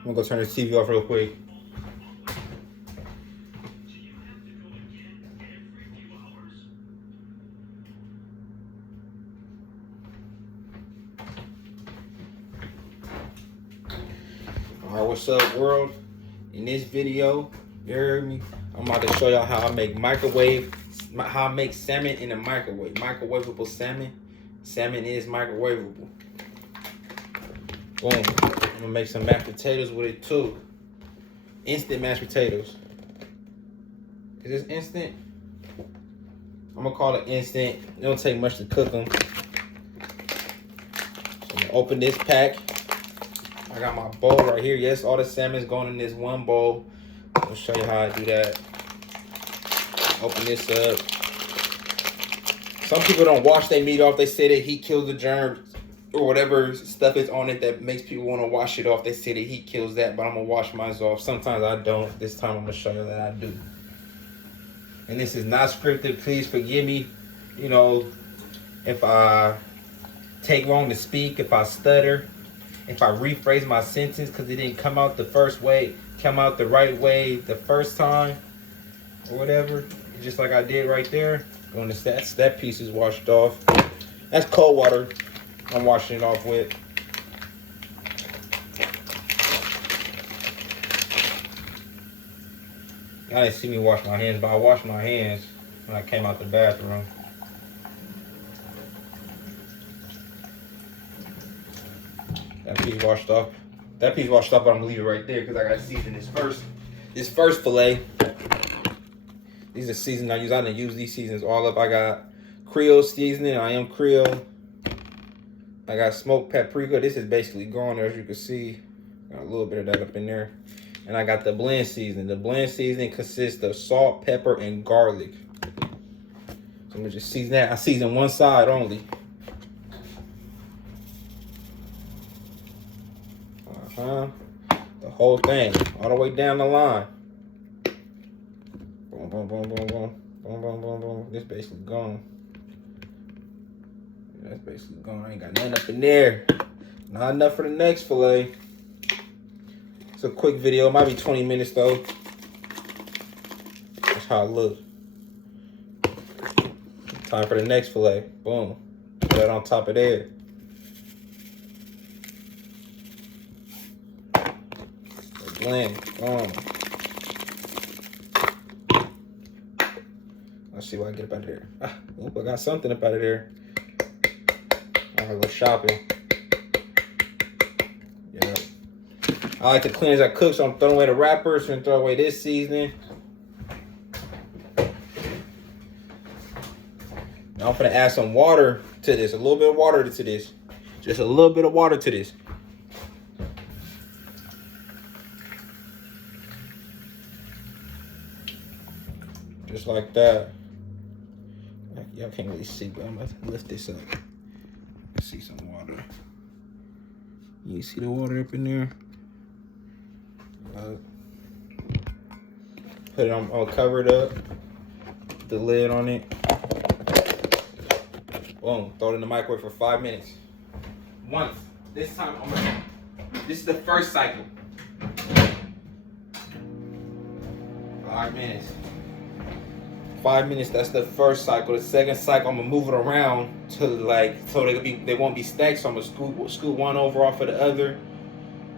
I'm gonna go turn the TV off real quick. Alright, what's up, world? In this video, you heard me? I'm about to show y'all how I make salmon in a microwave. Microwavable salmon. Salmon is microwavable. Boom. I'm gonna make some mashed potatoes with it too. Instant mashed potatoes. Is this instant? I'm gonna call it instant. It don't take much to cook them. So I'm gonna open this pack. I got my bowl right here. Yes, all the salmon's going in this one bowl. I'll show you how I do that. Open this up. Some people don't wash their meat off. They say that heat kills the germs or whatever stuff is on it that makes people want to wash it off. They say that heat kills that, but I'm gonna wash mine off. Sometimes I don't. This time I'm gonna show you that I do. And this is not scripted. Please forgive me, you know, if I take long to speak, if I stutter, if I rephrase my sentence because it didn't come out the first way, come out the right way the first time, or whatever. Just like I did right there. When that piece is washed off. That's cold water I'm washing it off with. Y'all didn't see me wash my hands, but I washed my hands when I came out the bathroom. That piece washed off. That piece washed off, but I'm gonna leave it right there because I gotta season this first fillet. These are seasons I use. I didn't use these seasons all up. I got Creole seasoning. I am Creole. I got smoked paprika. This is basically gone there, as you can see. Got a little bit of that up in there. And I got the blend seasoning. The blend seasoning consists of salt, pepper, and garlic. So I'm gonna just season that. I season one side only. The whole thing, all the way down the line. Boom, boom, boom, boom, boom, boom, boom, boom, boom. This basically gone. Yeah, that's basically gone. I ain't got nothing up in there. Not enough for the next fillet. It's a quick video. It might be 20 minutes though. That's how it looks. Time for the next fillet. Boom. Put that on top of there. Blend. Boom. Let's see what I get up out of there. Oop, I got something up out of there. I gotta go shopping. Yeah. I like to clean as I cook, so I'm throwing away the wrappers and throw away this seasoning. Now I'm gonna add some water to this. A little bit of water to this. Just a little bit of water to this. Just like that. Y'all can't really see, but I'm about to lift this up. See some water. You see the water up in there? Put it on, I'll cover it up. Put the lid on it. Boom, throw it in the microwave for 5 minutes. Once. This time, this is the first cycle. 5 minutes. 5 minutes, that's the first cycle. The second cycle, I'm gonna move it around to so they won't be stacked. So I'm gonna scoot one over off of the other.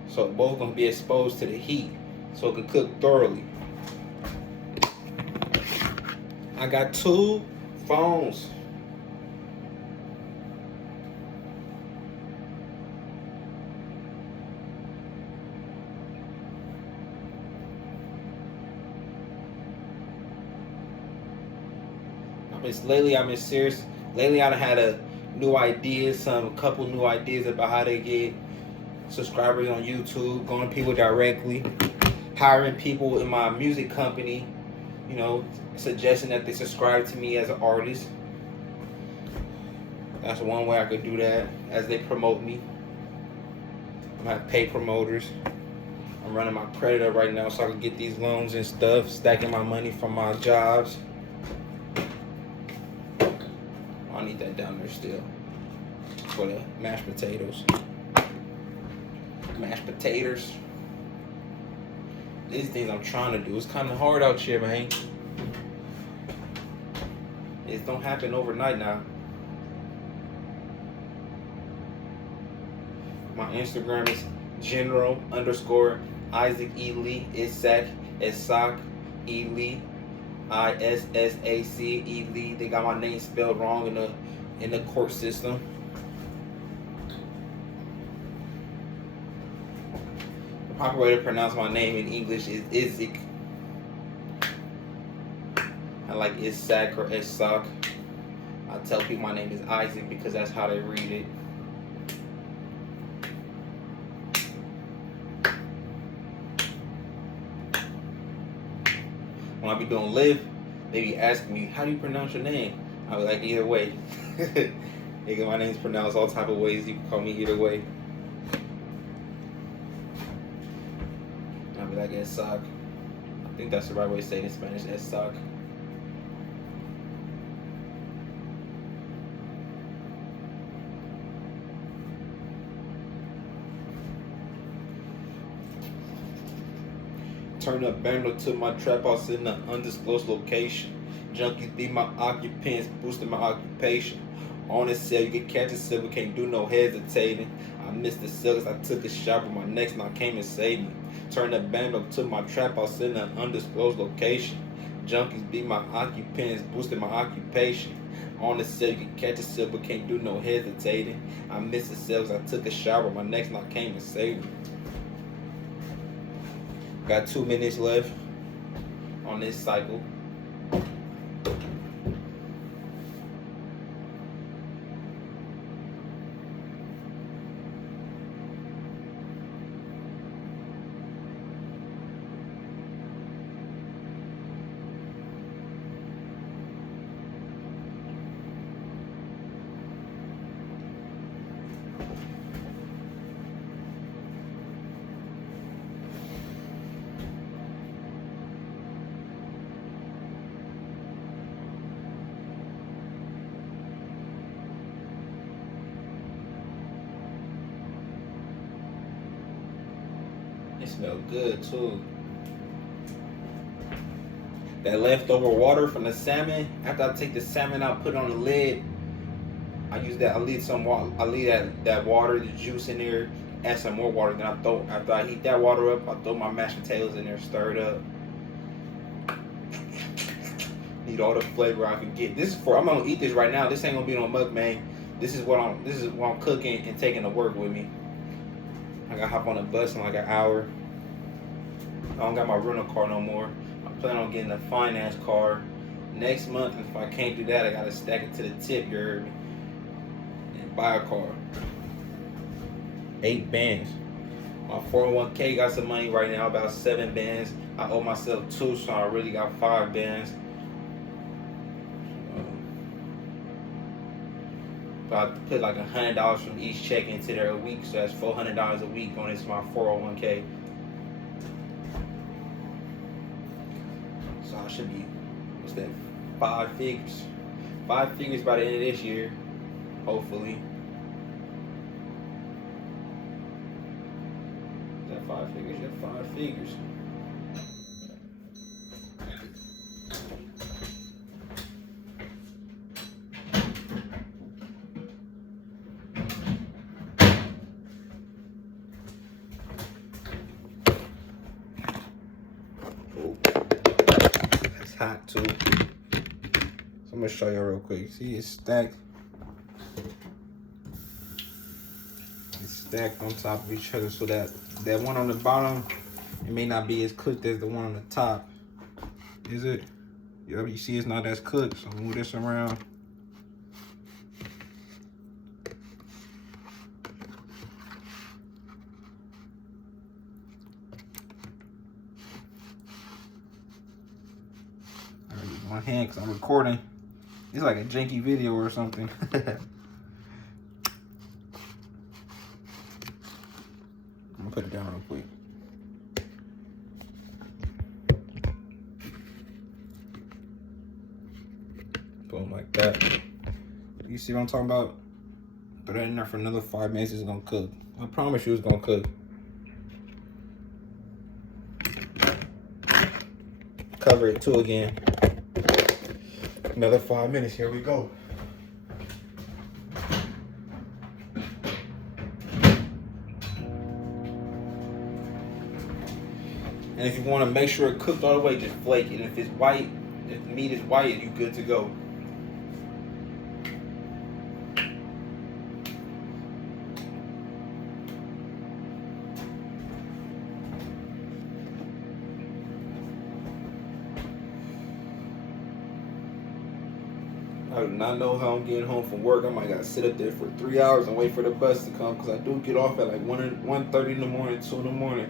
So both gonna be exposed to the heat, so it can cook thoroughly. I got 2 phones. Lately I've been serious. Lately I done had a couple new ideas about how to get subscribers on YouTube, going to people directly, hiring people in my music company, you know, suggesting that they subscribe to me as an artist. That's one way I could do that, as they promote me. I'm gonna have paid promoters. I'm running my credit up right now so I can get these loans and stuff, stacking my money from my jobs. I need that down there still for the mashed potatoes. Mashed potatoes. these things I'm trying to do. It's kind of hard out here, man. It don't happen overnight now. My Instagram is general_Isaac E. Lee. Isaac, Isaac E. Lee. ISSAC E. Lee. They got my name spelled wrong in the court system. The proper way to pronounce my name in English is Isaac. I like Isaac or Isaac. I tell people my name is Isaac because that's how they read it. When I be doing live, they be asking me, how do you pronounce your name? I be like, either way. Nigga, my name's pronounced all type of ways. You can call me either way. I be like, Esok. I think that's the right way to say it in Spanish, Esok. Turn up bando to my trap house in an undisclosed location. Junkies be my occupants, boosting my occupation. On the cell, you can catch a silver, can't do no hesitating. I missed the silks, I took a shot, but my next man came and saved me. Turn up bando to my trap house in an undisclosed location. Junkies be my occupants, boosting my occupation. On the cell, you can catch a silver, can't do no hesitating. I missed the cells, I took a shower, my next man came and saved me. Got 2 minutes left on this cycle. It smells good too. That leftover water from the salmon, after I take the salmon out, put it on the lid, I use that, I leave that water, the juice in there, add some more water, then after I heat that water up, I throw my mashed potatoes in there, stir it up. Need all the flavor I can get. I'm gonna eat this right now. This ain't gonna be no mukbang. This is what I'm cooking and taking to work with me. I gotta hop on the bus in like an hour. I don't got my rental car no more. I plan on getting a finance car next month. If I can't do that, I gotta stack it to the tip, you heard me, and buy a car. 8 bands. My 401k got some money right now, about 7 bands. I owe myself 2, so I really got 5 bands. I put like $100 from each check into there a week, so that's $400 a week on this my 401k. So I should be, what's that, 5 figures? 5 figures by the end of this year, hopefully. Is that 5 figures? Yeah, 5 figures. Hot too. So I'm gonna show you real quick. See, it's stacked. It's stacked on top of each other, so that one on the bottom, it may not be as cooked as the one on the top. Is it? Yeah, you see, it's not as cooked. So move this around. My hand because I'm recording. It's like a janky video or something. I'm gonna put it down real quick. Boom, like that. You see what I'm talking about? Throw that in there for another 5 minutes. It's gonna cook. I promise you it's gonna cook. Cover it too again. Another 5 minutes. Here we go. And if you want to make sure it cooked all the way, just flake it. And if it's white, if the meat is white, you're good to go. I do not know how I'm getting home from work. I might gotta sit up there for 3 hours and wait for the bus to come, because I do get off at like 1:30 in the morning, 2 in the morning.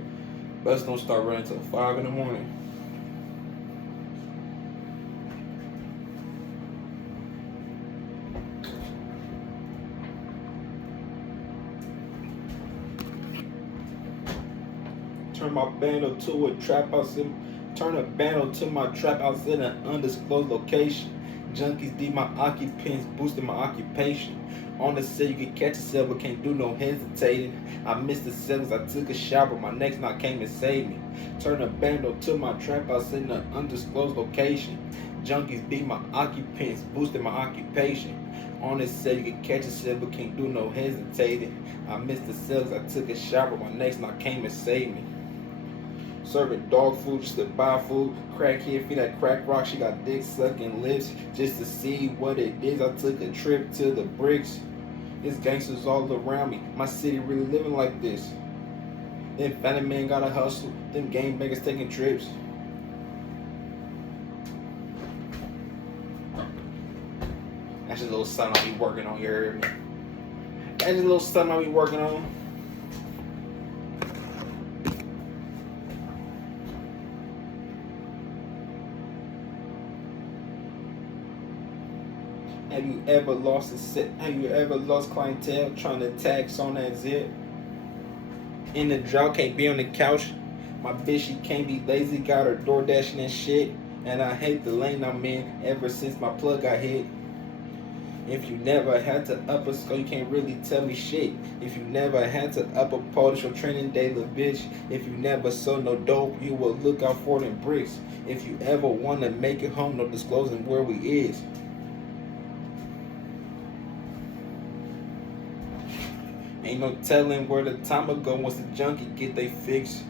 Bus don't start running until 5 in the morning. Turn my bando to a trap house. Turn a bando to my trap house in an undisclosed location. Junkies be my occupants, boosting my occupation. On the set, you can catch yourself, but can't do no hesitating. I missed the sevens, I took a shower, my next knock came and saved me. Turn a bando to my trap house in an undisclosed location. Junkies be my occupants, boosting my occupation. On the set, you can catch yourself, but can't do no hesitating. I missed the sevens, I took a shower, my next knock came and saved me. Serving dog food just to buy food. Crackhead feed that crack rock. She got dick sucking lips just to see what it is. I took a trip to the bricks. There's gangsters all around me. My city really living like this. Them fatty men gotta hustle. Them game bangers taking trips. That's just a little something I be working on, you heard me? That's just a little something I be working on. Have you ever lost Have you ever lost clientele trying to tax on that zip? In the drought, can't be on the couch. My bitch, she can't be lazy, got her door dashing and shit. And I hate the lane I'm in ever since my plug got hit. If you never had to up a skull, you can't really tell me shit. If you never had to up a pole, it's your training day, little bitch. If you never sold no dope, you will look out for them bricks. If you ever want to make it home, no disclosing where we is. Ain't no telling where the time will go once the junkie get they fix.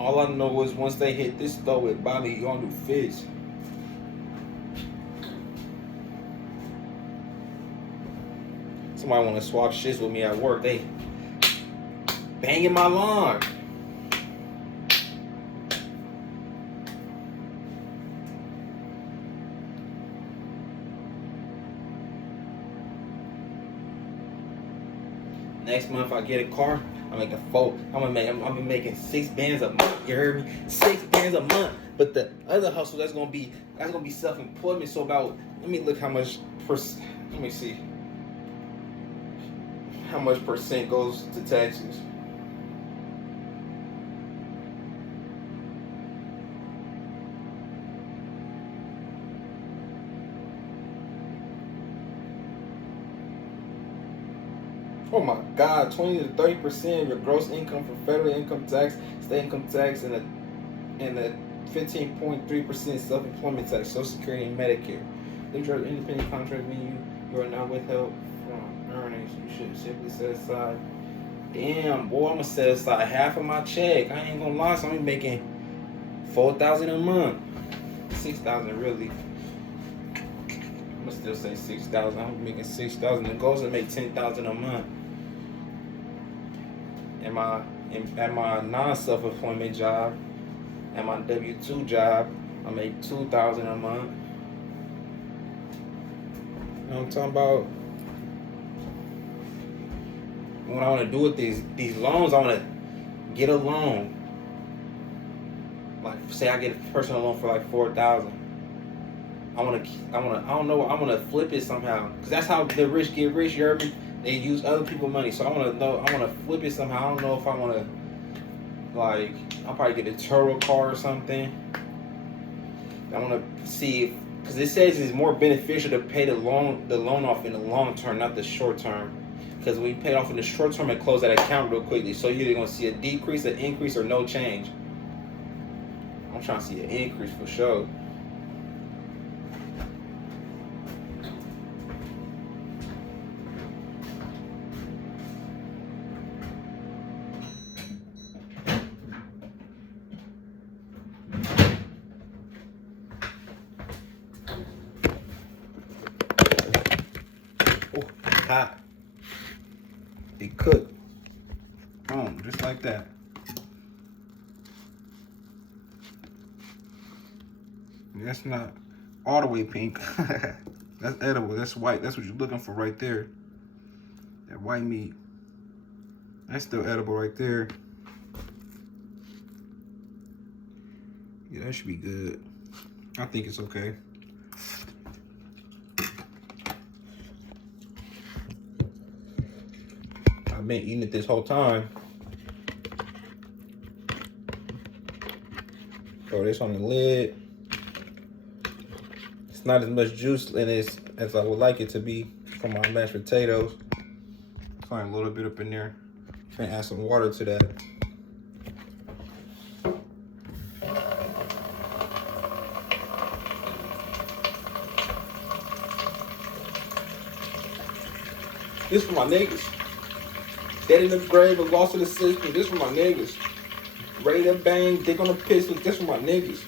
All I know is once they hit this store with Bobby, you on do fits. Somebody want to swap shits with me at work. They banging my lawn. Next month I get a car, I'm making I'm gonna be making 6 bands a month. You heard me? 6 bands a month. But the other hustle that's gonna be self-employment. So about, let me look how much let me see how much percent goes to taxes. Oh my God, 20 to 30% of your gross income for federal income tax, state income tax, and the 15.3% self-employment tax, Social Security and Medicare. Leave your independent contract mean you are not withheld from earnings. You should simply set aside. Damn, boy, I'm gonna set aside half of my check. I ain't gonna lie, so I'm making $4,000 a month, $6,000 really. I'm gonna still say $6,000. I'm making $6,000. The goal is to make $10,000 a month. At my non-self-employment job, at my W-2 job, I make $2,000 a month. You know what I'm talking about? What I want to do with these loans, I want to get a loan. Like, say I get a personal loan for like $4,000. I want to flip it somehow, because that's how the rich get rich. You heard me? They use other people's money. So I want to flip it somehow. I don't know if I want to, like, I'll probably get a turbo car or something. I want to see if, because it says it's more beneficial to pay the loan off in the long term, not the short term. Because when you pay it off in the short term, it close that account real quickly. So you're either gonna see a decrease, an increase, or no change. I'm trying to see an increase for sure. Oh, hot. It cooked. Boom, just like that. That's not all the way pink. That's edible. That's white. That's what you're looking for right there. That white meat. That's still edible right there. Yeah, that should be good. I think it's okay. I've been eating it this whole time. Throw this on the lid. It's not as much juice in this as I would like it to be from my mashed potatoes. Find a little bit up in there. I'm gonna add some water to that. This for my niggas. Dead in the grave, but lost in the system. This for my niggas. Ready to bang, dick on the pistol. This for my niggas.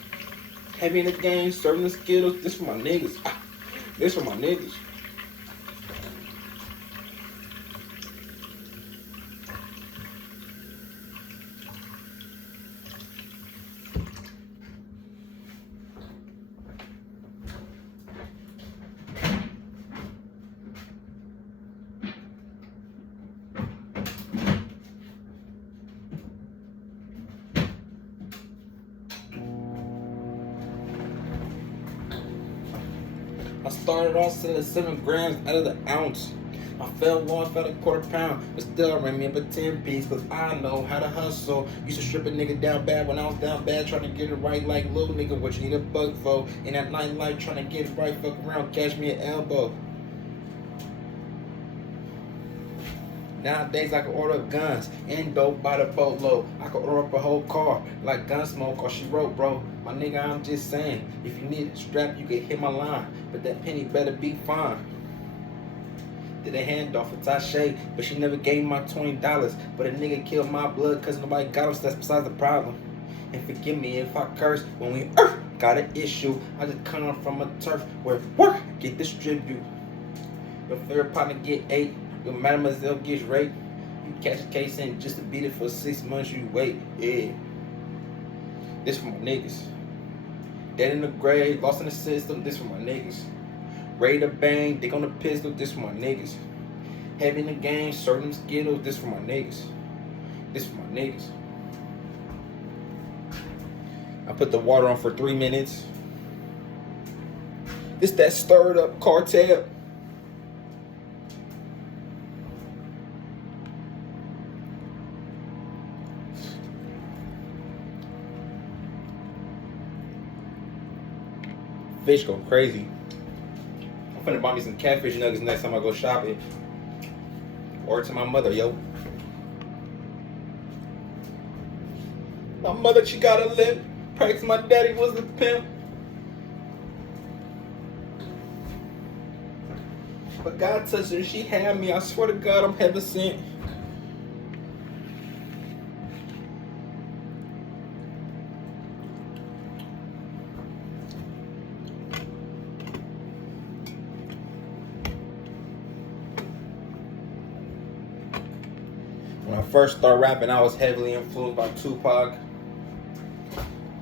Heavy in the game, serving the Skittles. This for my niggas. This for my niggas. I started off selling 7 grams out of the ounce. I fell one, fell a quarter pound, but still I remember 10 piece, cause I know how to hustle. Used to strip a nigga down bad when I was down bad, trying to get it right like little nigga, what you need a buck for. In that nightlife, trying to get it right, fuck around, catch me an elbow. Nowadays I can order up guns and dope by the boatload. I can order up a whole car like Gunsmoke or she wrote, bro. My nigga, I'm just saying, if you need a strap, you can hit my line, but that penny better be fine. Did a handoff for Tasha, but she never gave me my $20. But a nigga killed my blood cause nobody got him, so that's besides the problem. And forgive me if I curse when we got an issue. I just come from a turf where work get distributed. Your favorite partner get 8. Your mademoiselle gets raped. You catch a case in just to beat it for 6 months, you wait. Yeah. This for my niggas. Dead in the grave, lost in the system, this for my niggas. Ready to bang, dick on the pistol, this for my niggas. Heavy in the game, serving them Skittles, this for my niggas. This for my niggas. I put the water on for 3 minutes. This that stirred up cartel. Fish go crazy. I'm finna buy me some catfish nuggets next time I go shopping. Or to my mother, yo. My mother, she got a lip. Practice my daddy was a pimp. But God touched her, she had me. I swear to God, I'm heaven sent. When I first started rapping, I was heavily influenced by Tupac.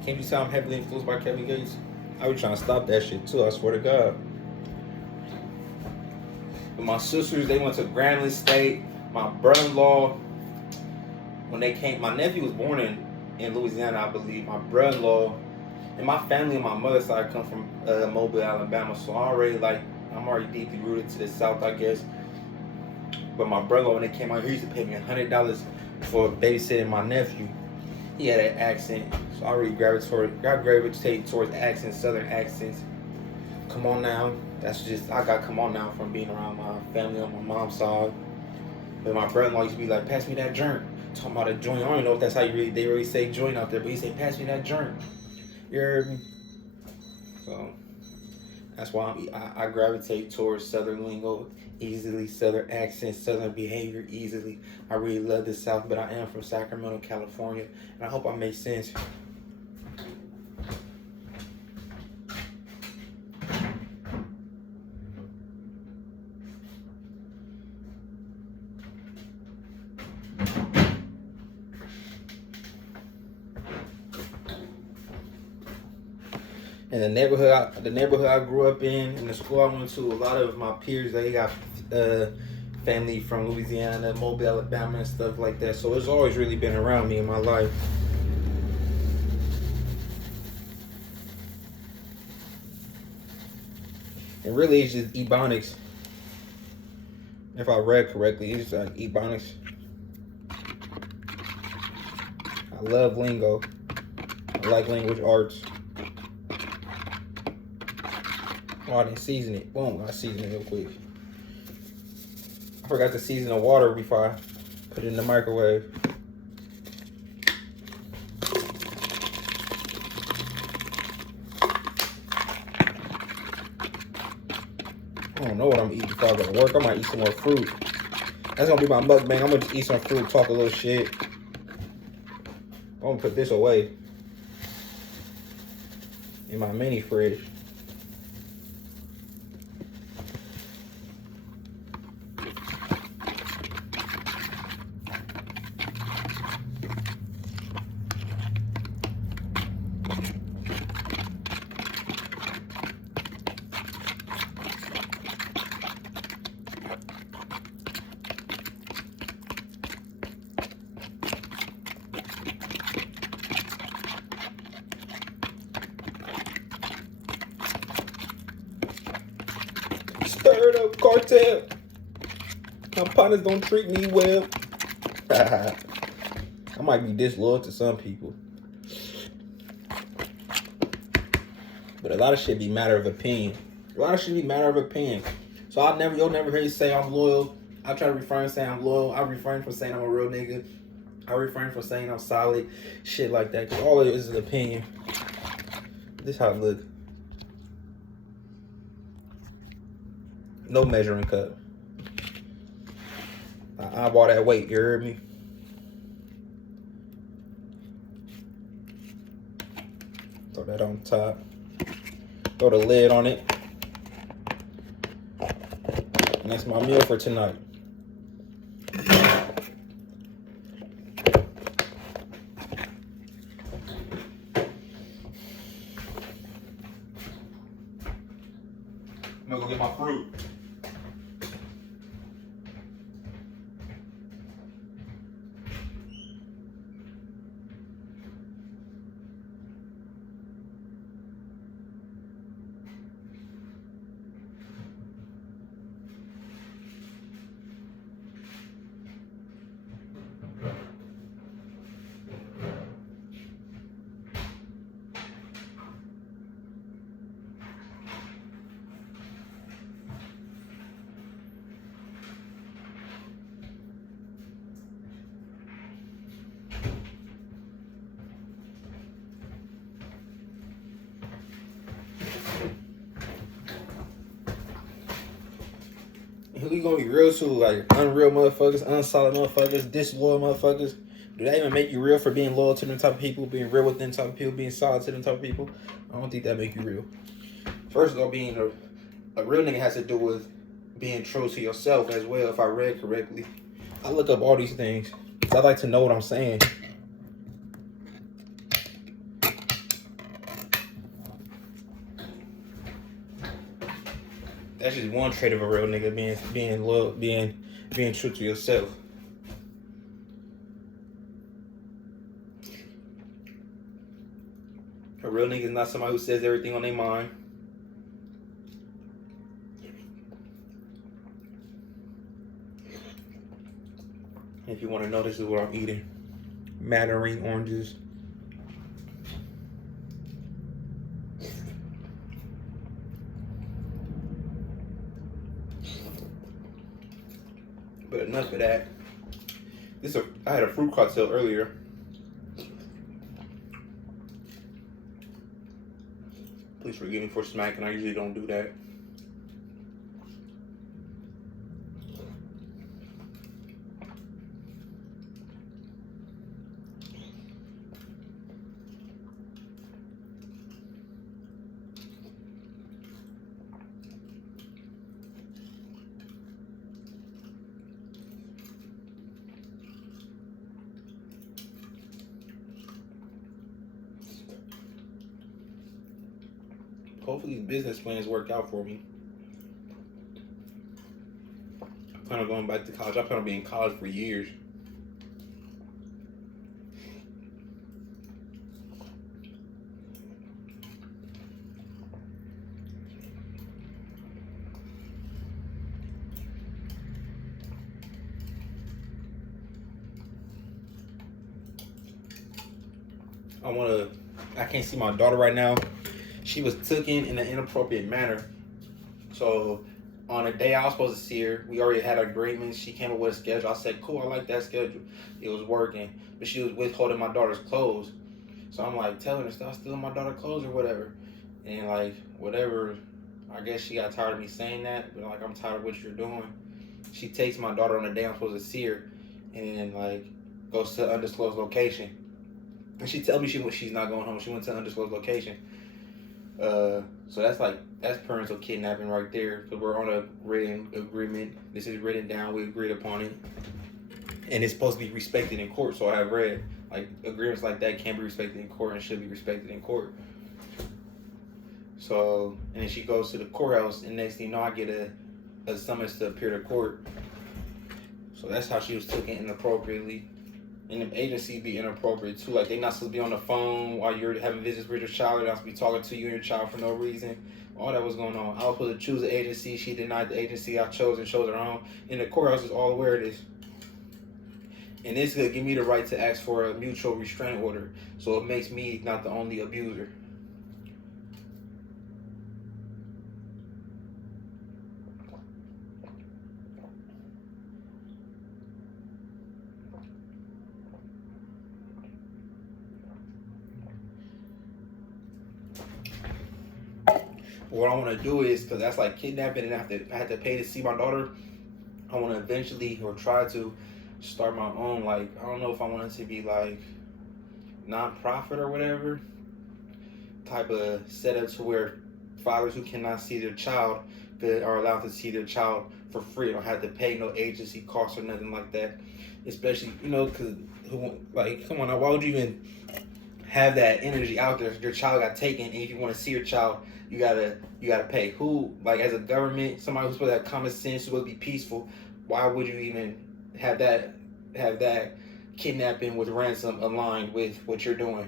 Can't you tell I'm heavily influenced by Kevin Gates? I was trying to stop that shit too, I swear to God. But my sisters, they went to Grambling State. My brother-in-law, when they came, my nephew was born in Louisiana, I believe. My brother-in-law and my family on my mother's side come from Mobile, Alabama. So I'm already deeply rooted to the South, I guess. But my brother, when they came out here, he used to pay me $100 for babysitting my nephew. He had an accent, so I already gravitated towards accents, southern accents. Come on now, I got come on now from being around my family on my mom's side. But my brother-in-law used to be like, pass me that joint. Talking about a joint, I don't know if that's how they really say joint out there, but he said, pass me that joint. You heard me? So that's why I gravitate towards Southern lingo easily, Southern accent, Southern behavior easily. I really love the South, but I am from Sacramento, California, and I hope I make sense. And the neighborhood I grew up in, and the school I went to, a lot of my peers, they got family from Louisiana, Mobile, Alabama, and stuff like that. So it's always really been around me in my life. And really, it's just Ebonics. If I read correctly, it's like Ebonics. I love lingo. I like language arts. Oh, I didn't season it. Boom, I seasoned it real quick. I forgot to season the water before I put it in the microwave. I don't know what I'm eating before I go to work. I might eat some more fruit. That's gonna be my mukbang. I'm gonna just eat some fruit, talk a little shit. I'm gonna put this away in my mini fridge. Stirred up cartel. My partners don't treat me well. I might be disloyal to some people, but a lot of shit be matter of opinion. A lot of shit be matter of opinion. So you'll never hear me say I'm loyal. I try to refrain from saying I'm loyal. I refrain from saying I'm a real nigga. I refrain from saying I'm solid. Shit like that. Cause all it is an opinion. This how it look. No measuring cup. I eyeball that weight, you heard me? Throw that on top. Throw the lid on it. And that's my meal for tonight. I'm gonna go get my fruit. We gonna be real too, like unreal motherfuckers, unsolid motherfuckers, disloyal motherfuckers. Do that even make you real for being loyal to them type of people, being real with them type of people, being solid to them type of people? I don't think that make you real. First of all, being a real nigga has to do with being true to yourself as well, if I read correctly. I look up all these things. I like to know what I'm saying. That's just one trait of a real nigga, being loyal, being true to yourself. A real nigga is not somebody who says everything on their mind. If you want to know, this is what I'm eating. Mandarin oranges. But enough of that. I had a fruit cocktail earlier. Please forgive me for smacking. I usually don't do that. Hopefully these business plans work out for me. I plan on going back to college. I plan on being in college for years. I can't see my daughter right now. She was taken in an inappropriate manner. So on a day I was supposed to see her, we already had agreements. She came up with a schedule. I said, cool, I like that schedule. It was working. But she was withholding my daughter's clothes. So I'm like telling her, stop stealing my daughter's clothes or whatever. And like, whatever, I guess she got tired of me saying that. But like, I'm tired of what you're doing. She takes my daughter on a day I'm supposed to see her. And like, goes to an undisclosed location. And she tell me she's not going home. She went to an undisclosed location. So that's parental kidnapping right there. Because we're on a written agreement. This is written down. We agreed upon it, and it's supposed to be respected in court. So I have read like agreements like that can be respected in court and should be respected in court. So and then she goes to the courthouse, and next thing you know, I get a summons to appear to court. So that's how she was taken inappropriately. And the agency be inappropriate too. Like, they not supposed to be on the phone while you're having visits with your child. They're not supposed to be talking to you and your child for no reason. All that was going on. I was supposed to choose the agency. She denied the agency I chose and chose her own. And the courthouse is all aware of this. And this could give me the right to ask for a mutual restraint order. So it makes me not the only abuser. What I want to do is, because that's like kidnapping, and I have to pay to see my daughter. I want to eventually, or try to, start my own. Like, I don't know if I want it to be like non-profit or whatever type of setup to where fathers who cannot see their child are allowed to see their child for free. Don't have to pay no agency costs or nothing like that. Especially, because come on now, why would you even have that energy out there? Your child got taken, and if you want to see your child, you gotta pay. Who, like, as a government, somebody who's supposed to have common sense, supposed to be peaceful, why would you even have that kidnapping with ransom aligned with what you're doing?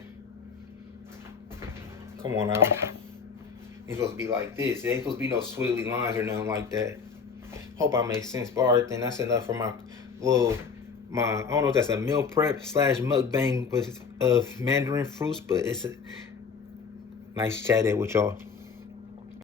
Come on now. It's supposed to be like this. It ain't supposed to be no squiggly lines or nothing like that. Hope I make sense. But alright, then that's enough for my I don't know if that's a meal prep / mukbang of mandarin fruits, but it's a nice chatting with y'all.